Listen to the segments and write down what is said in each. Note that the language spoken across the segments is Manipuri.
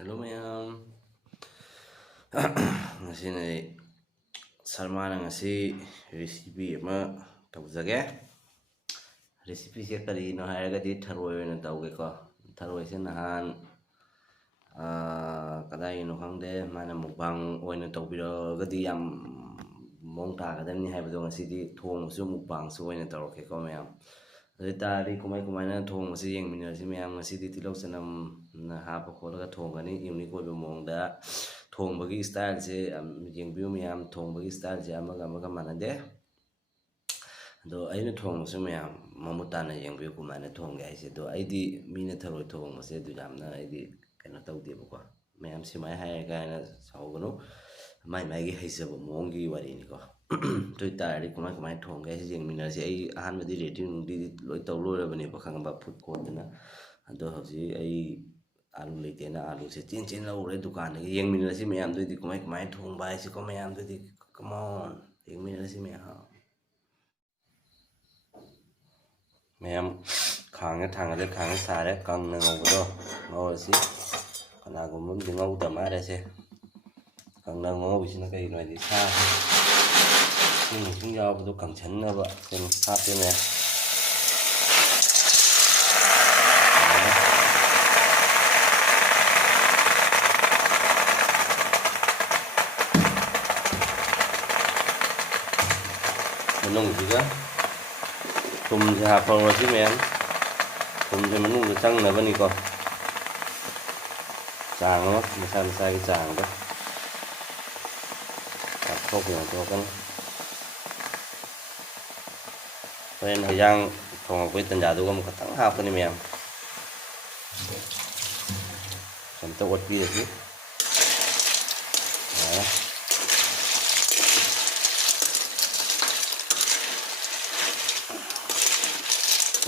Hello ma'am. Ngasi Sarmana ngasi recipe ama tawjage. Recipe se karino hairagadi tharoi oina tawgeko. Tharoi se nahan kadayino khangde mana mukbang oina tawbiragadi yam mong tagadani haibado ngasidi thongsu mukbangsu oina tawrokeko ma'am. Tari kumaina thongsi yengminarsi ma'am ngasidi tilau sanam na hapa kholaga thongani unique oiba mongda thongbagi style se yengbiu ma'am thongbagi style se amaga manade do aina thongsu ma'am mamutana yengbiu kumaina thongge aise do aidi mina tharoi thongmase du jamna aidi kana tawdebako ma'am simai hai gaina sauganu mai gi haisaba mongi wari ni ko toi tari kumai thongge aise yengminarsi ai ahanbadi rating di loi tawlorabani pakhangba food court na ado hauji ai alu leitena alu se chin laure dukan dagi yengminarsi ma'am doi di kumai thongba aise ko ma'am doi di come on yengminarsi ma'am khang thangale khang sare kang na ngawdo ngawasi kanagumum di ngawda mare se kang na ngawbisina kai no di sa sing yawdo kang channaba sen hape me menung juga tum se hapawasi ma'am tum se menung da changnabani ko chang ma masa gi chang da thok yo to kan pen hayang thong với tanja du gam khatang hapani ma'am samta ot pi ri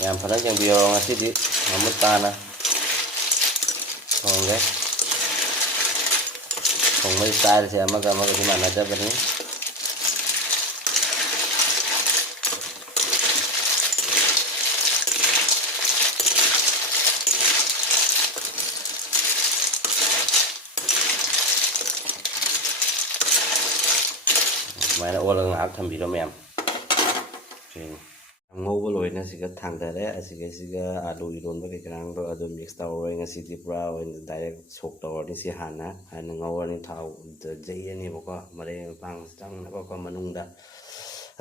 yang pada yang biar ngasih di mamut tanah thongge thong mai style se amaga di mana aja bani mana olang ngak thambiro ma'am ngौबो लोइना सिगा थांदरे सिगा आलू इरोनबा के ग्रांग अदो mix तवरoi ngasi di pura oin direct sok tawrni si hana ngawani thau jayani bako mare pang stang na bako manungda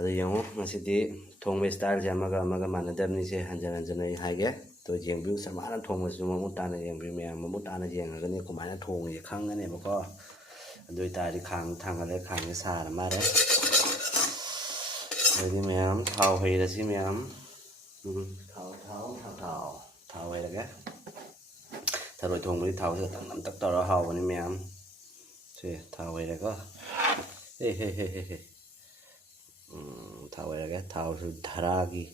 ado yango ngasi di thongbe style jamaga manadamni se hanjana haige to jengbiu samana thongmasu mamutana jengbiu me mamutana jengagani kumaina thongye khangane bako adoi tari khang thangale khang sar mare jadi ma'am thau hay ra si ma'am thau hay ra tharoi thongbadi thau se tang nam tak tara hawani ma'am se thau hay ra ko he thau hay ra thau su dharagi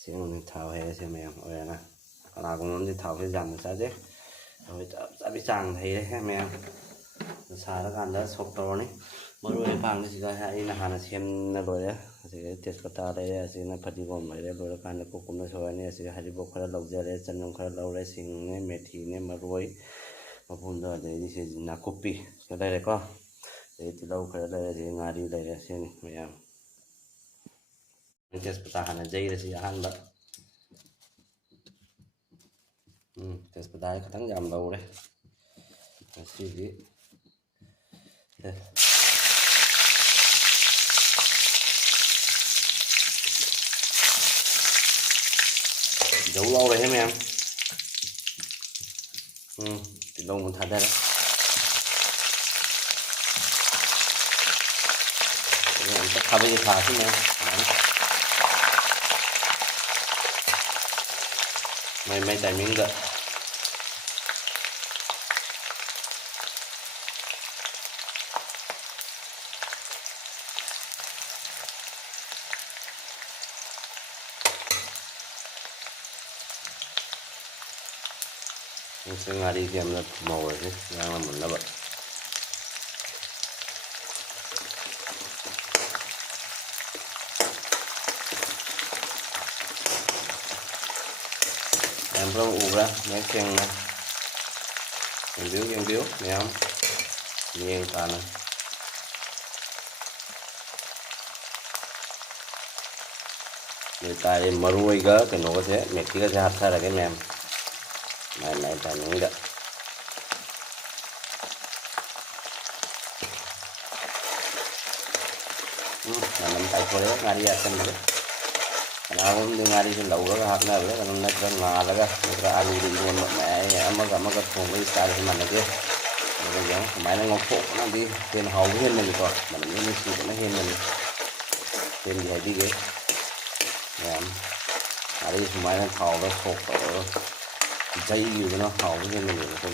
sing thau hay se ma'am oya kana gum ni thau se jam sa je oi abi chang thai re ma'am sa ra kan da sok tawni maroi pang ni siga ha ina hana sem na loya siga tespata le asina phadigom le lora kan ko kumna soani asiga haribo khara laujare channom khara laure sing ne methi ne maroi mapunda de ni se na kopi kada re ko e tilau khara le je ngari le se ni ma'am tespata hana jai re si han ba tespata khatang jam laure asigi dấu lâu rồi em thì lâu muốn thật đây đó em chắc không bao giờ thả chứ em mày chạy miếng gậy sẽ ngari game là màu rồi chứ đang là mình là vậy em không ủ ra mấy keng này yang biếu mèo miếng tàn này người ta đi marui cái nó sẽ mẹ kia sẽ hạt ra là cái mềm này ta những đấy là mình tay thôi đấy ngari akan đấy karena aku ngari sih lau lah hak na đấy karena nak ngala lah nak alu di luar mẹ ama cái thùng cái xài thì mình cái rồi giống máy nó ngọc phụ nó đi trên hầu hiên mình rồi mà nó chỉ nó hiên mình trên gì đi cái làm ở đây máy nó thầu nó phụ ở dây gì nó hầu hiên mình rồi cái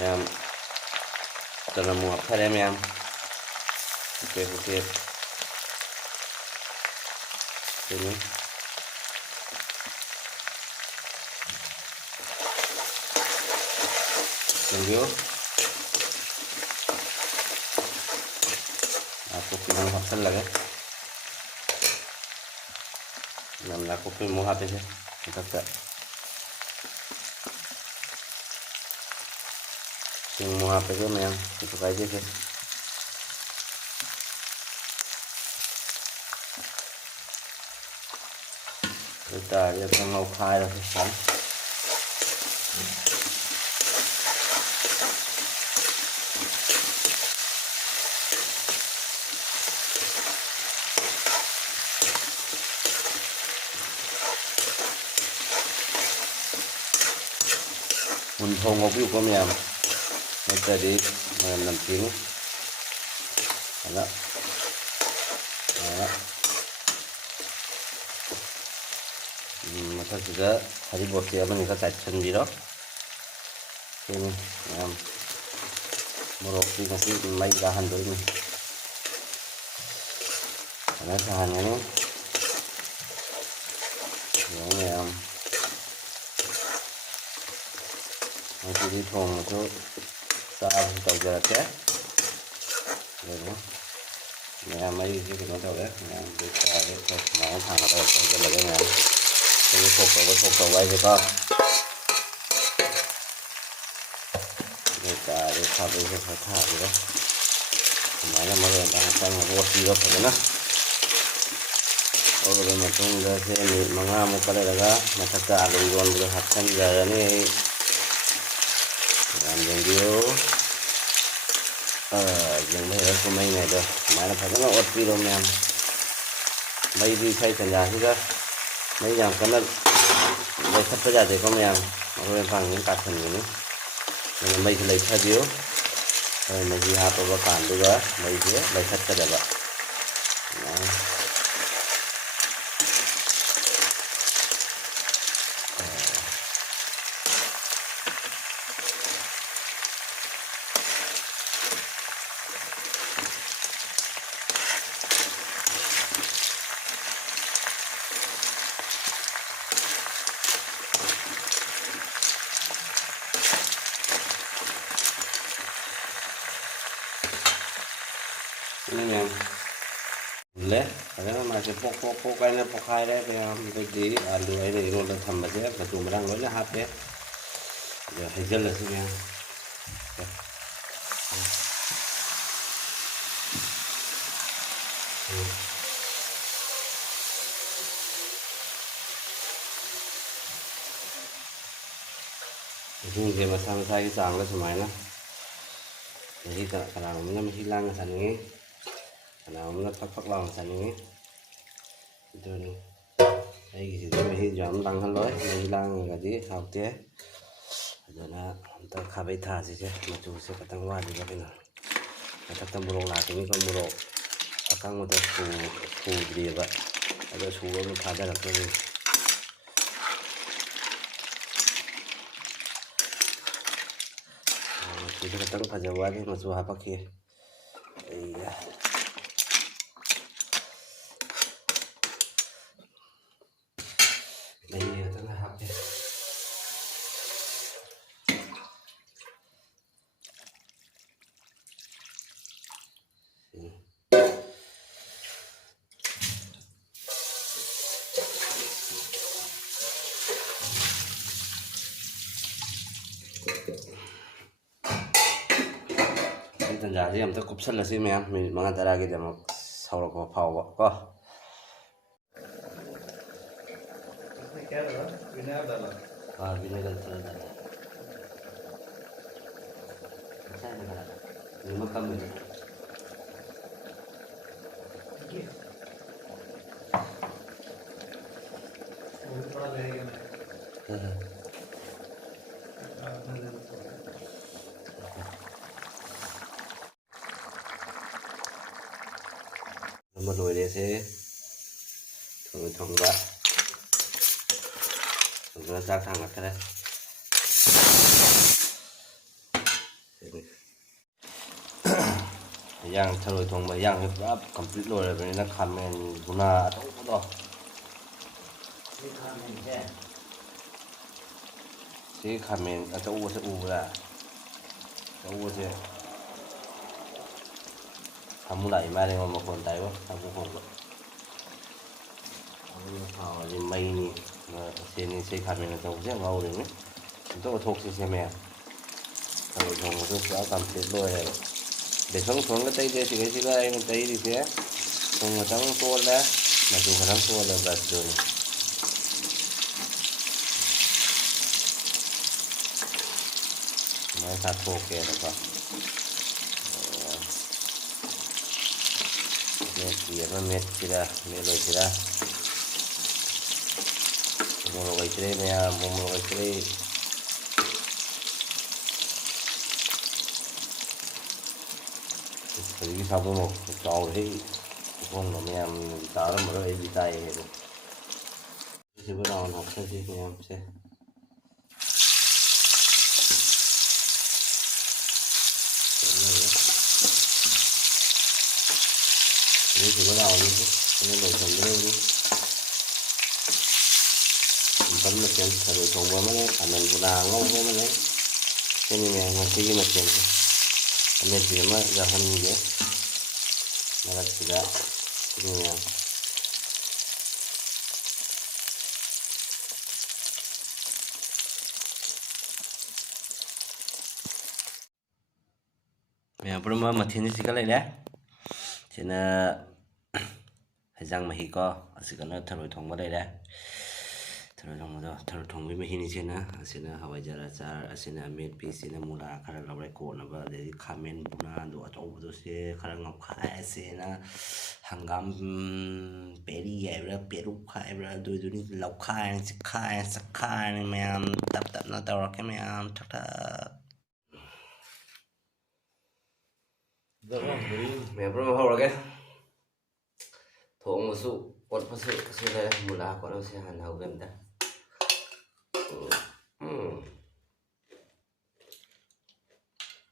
em cho nó mua thay em ok đây nhé tunggu aku pinang hafal lagi nam aku pin mau habis ya kita tak pin mau habis ya memang itu aja sih kita lihat mau khai rồi xong mình thôn ngọc yêu con mèo bây giờ đi làm tiếng đó mà thật sự hari bột kia mình có chạy chân gì đó ini merokok masih main bahan dulu nih karena bahannya nih ini masih di thùng một chút sao tàu giờ chết rồi đó mẹ mấy cái nó đâu đấy mẹ đi qua đấy nó thằng ở đây không có là cái mẹ cái phục cầu quay thì con người ta đi thả bây giờ phải thả gì đó máy là mọi người đang xem một vật gì đó phải nữa rồi mà tung ra thế này mà ngã một cái này là mà tất cả đều còn được hạt chân giờ này làm những điều những mấy cái máy này được máy là phải rất là ổn đi đâu em mấy đi xây thành nhà chứ mấy dòng cái nó lấy sắp tới giờ thì có mèo rồi bằng những cát phần này mình mấy cái lấy thay điếu rồi mình đi hạt vào cản được đó mấy cái lấy sắp tới giờ ini le karena masih pokok kayaknya pokai deh yang jadi alu ini roll tambah aja batu merang roll hap ya ya hasil lah sih ya itu dia masang saya sang lah semuanya jadi kalau mình hilang sana ini nào nó phát lòng thành cái itu nih đây thì tôi mới giảm đăng hơn lối mình đang cái gì học thế rồi là ta khá bê thả gì chứ mà chú sẽ phải tăng qua đi cái nào ta tăng bù là cái con bù ta tăng một cái phù gì vậy cái phù nó thả ra là cái gì thì cái tăng phải qua đi mà chú học kia đây rất là hấp đấy ꯇꯟꯖꯥꯁꯤ ꯑꯝꯇ ꯀꯨꯞꯁꯜꯂꯁꯤ ꯃꯌꯥꯝ ꯃꯤꯅꯤꯠ 5-10ꯒꯤꯗꯃꯛ ꯁꯧꯔꯛꯄ ꯐꯥꯎꯕ ꯀꯣ भिनेगर थोड़ा डाला अच्छा है लगा नमक कम मिला थोड़ा लगेगा नंबर लोरे से थोड़ा थोड़ा थोड़ा सा खाना करेย่างทะเลทงมาย่างให้แบบคอมพลีทเลยแบบนี้นะคาเมนบุนาต้องต่อนี่คาเมนแค่ที่คาเมนจะอู้จะอู้ละจะอู้จะทำมุไหลมาเลยมันมาคนใจวะทำผู้คนก็เอาเลยไม่นี่มาเซนี่เซคาเมนจะอู้จะเอาเลยเนี่ยต้องทุกสิ่งใช่ไหมทะเลทงมันต้องเอาคอมพลีทเลยđể không xuống cái tay thì cái anh tay thì thế không mà trắng tua lá mà dù trắng tua là bật rồi nó thật khô kìa được không mệt kìa nó mệt kìa mệt rồi kìa một rồi kìa mẹ một rồi kìa thì sau cái một trò thì con của em tạo ra một cái gì tay thì bắt đầu học theo chị em xem ini thì bắt đầu như thế nên đổi thành cái đi tấm mặt tiền phải đổi thành với mấy khả năng của nàng ngon với mấy đấy cho nên là ngày khi mà tiền anh chỉ mà giờ hơn như thế là tidak ini ya belum matiin sih kali ya cina hajang mahi ko asikana tharoi thongba lai da tharoi thong do tharoi thong bi mahi ni cina asina hawai jara char asina met pi sina mula khara lawai ko na ba de khamen buna do ato do se khara ngap khai sina hangam peri ai ra peru khai ra do do ni lau khai sak khai ni ma'am tap tap na tawra ke ma'am thak thak mẹ bro hầu rồi cái thốn một số quật một số cái này một lá có đâu sẽ hàn hầu gần ta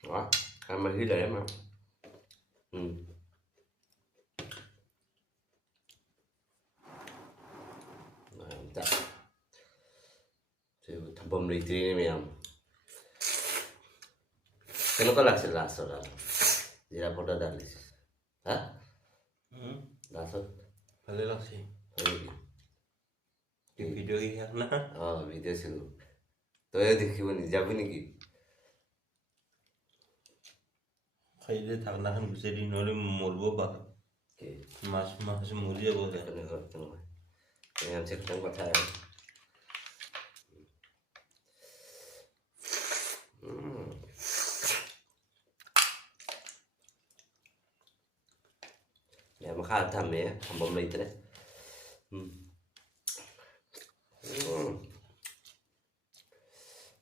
đó ăn mà ghi đấy mà ta thì thằng bom đi chơi này mày cái nó có lạc sẽ rồi Jira powder डाली हाँ लासो पहले लासी ये वीडियो ही है ना वीडियो से तो ये देखी वो नहीं जब नहीं की खाइले थाकना हम बिचरी नोले मोलबो बा के मास मुझे वो है करने करते हैं ये हम चेक करने को था ya mà khá thầm đấy thầm bom lên thế đấy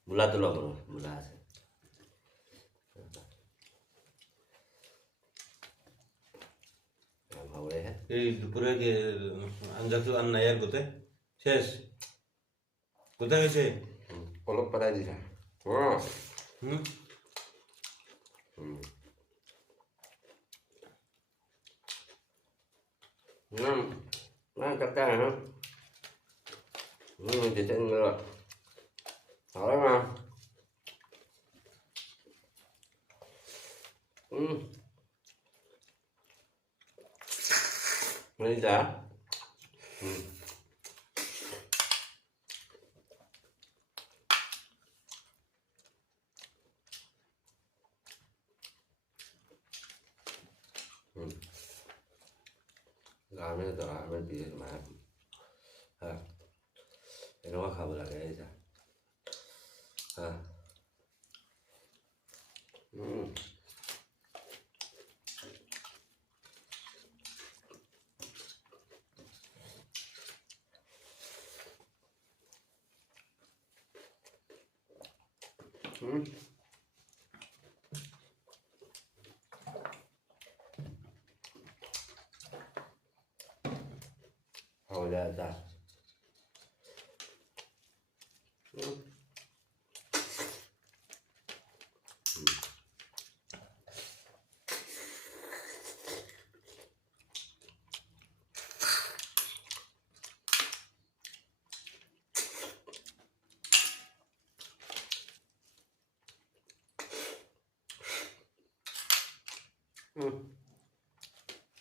mula tu loh mula mau deh ये दुपुरे के अंजक तो अन्न यार कोते शेष कोते कैसे kolok pada di sana nó chắc chắn hả? Chỉ tin rồi. Hỏi mà. Đây giá. Kami itu kami bisa makan. Ini mah kabel lagi aja. Udah dah.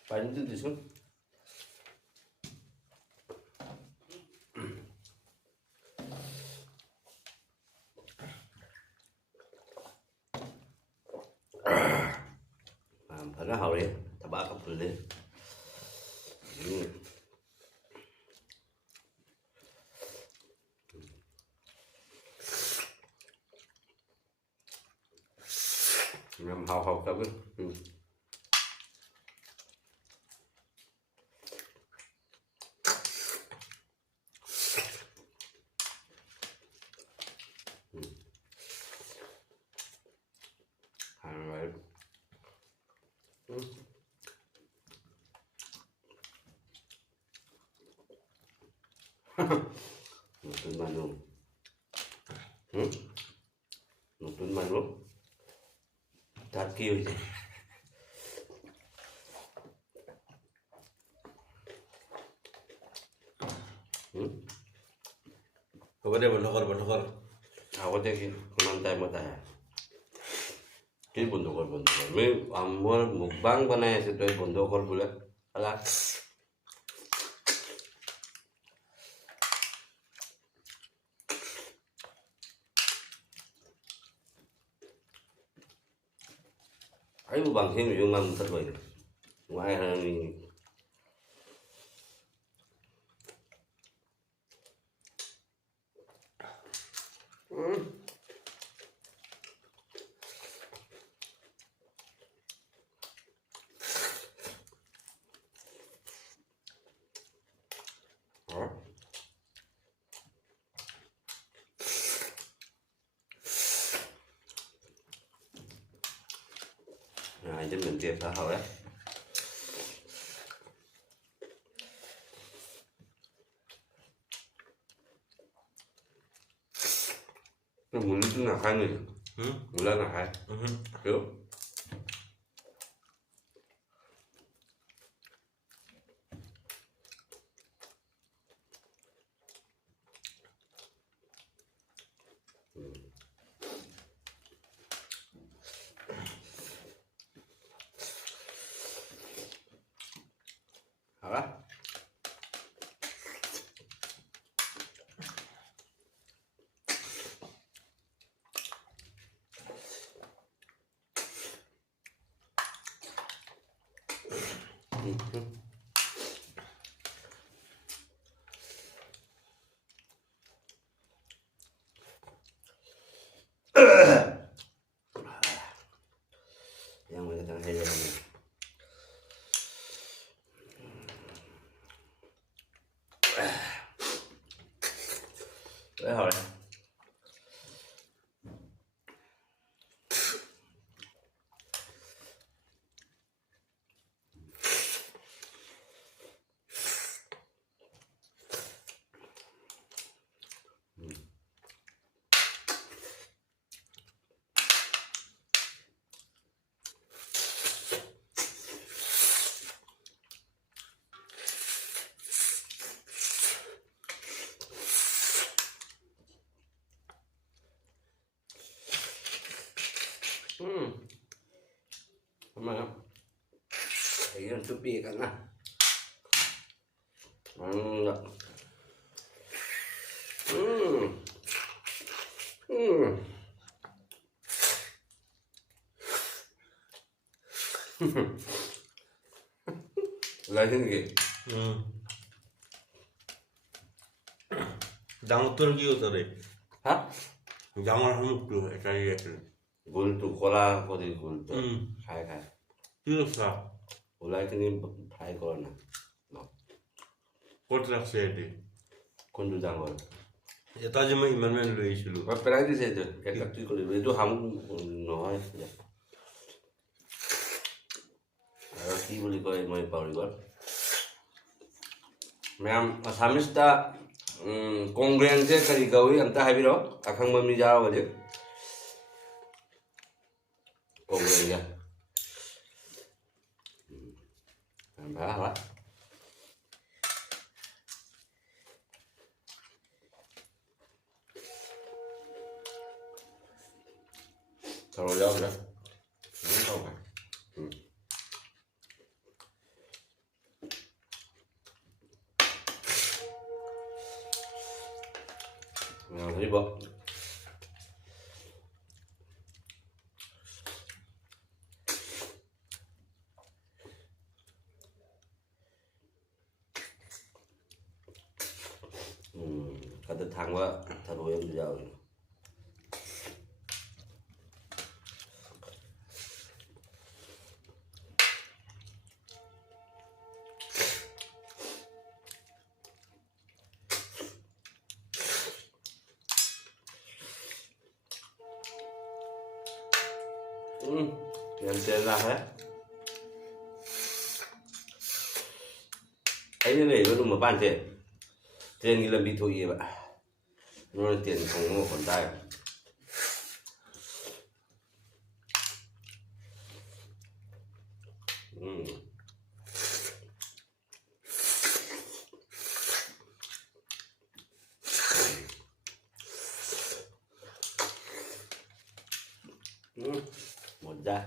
Paling itu disun. Karena hal ya, tabak apa deh. Làm hào hào cả bên. Hàng vậy. Nonton mana? Nonton mana? Tak kêu gì. Coba deh bondok kor. Aku teh mantai mata. Ki bondok kor. Me amor mukbang panai situ bondok kor boleh. Alah. Ayo bang sini yung mam terbaik. Wah ini. Nah, cho mình tiệp xã hội đấy. Nó muốn lúc nào khai mình. Muốn lên nào khai. Được. Hả? Yang mình đang hay làm. Đấy hồi này. Mana? Ayan tupi kan na. Enggak. lại thế này জামুত্তর কি হতো রে hả জামার মুক্ত এটাই একটা gul tu kola ko di gul tu হুম khai khai কি অবস্থা ulai thế này fry ko na no coat রাখছে এটি kon du jang ko এটা যে আমি ইমানমেন্ট লইছিল ba perai di se tu ek tu ko di tu ham no hai আর কি বলি কয় মই পাউরি গর ম্যাম আসামিসটা কংগ্রেন্সে কারি গাওই আমতা হাইবিরো আখাং মমি যাও বলে কংগ্রেন্সে আমবা হলা Kalau jauh dah, ini tahu kan? Nah, ini bok. Kata thangwa taruh yang jauh. Em xem ra hết ấy này nó đúng một ban tiền như là bị thôi vậy nó là tiền không có còn tay một da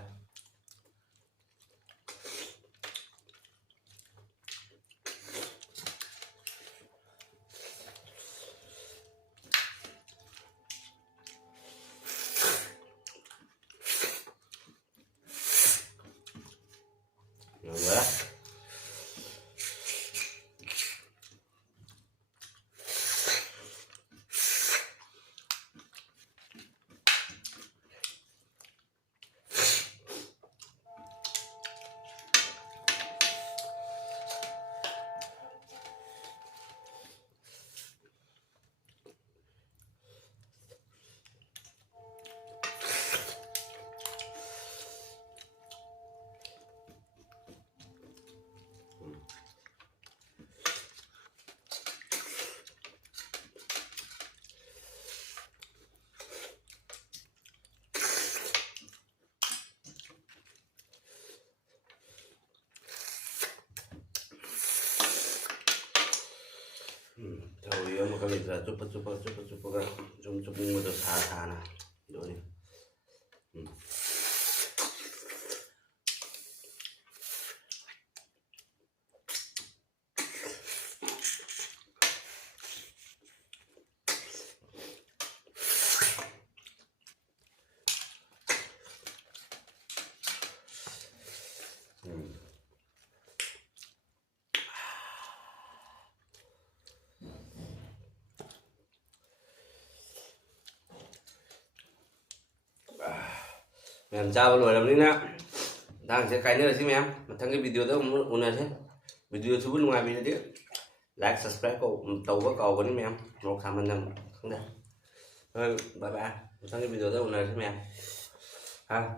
rồi đó Tahu ya makan itu cepat kan cuma mudah sana doni Mem chào mọi người nè đang sẽ cái nữa chứ mem thằng cái video đó muốn này thế video thu bên ngoài video đấy like subscribe cậu tàu có cầu với mem một thằng mình làm không được thôi bye bye thằng cái video đó muốn này chứ mem ha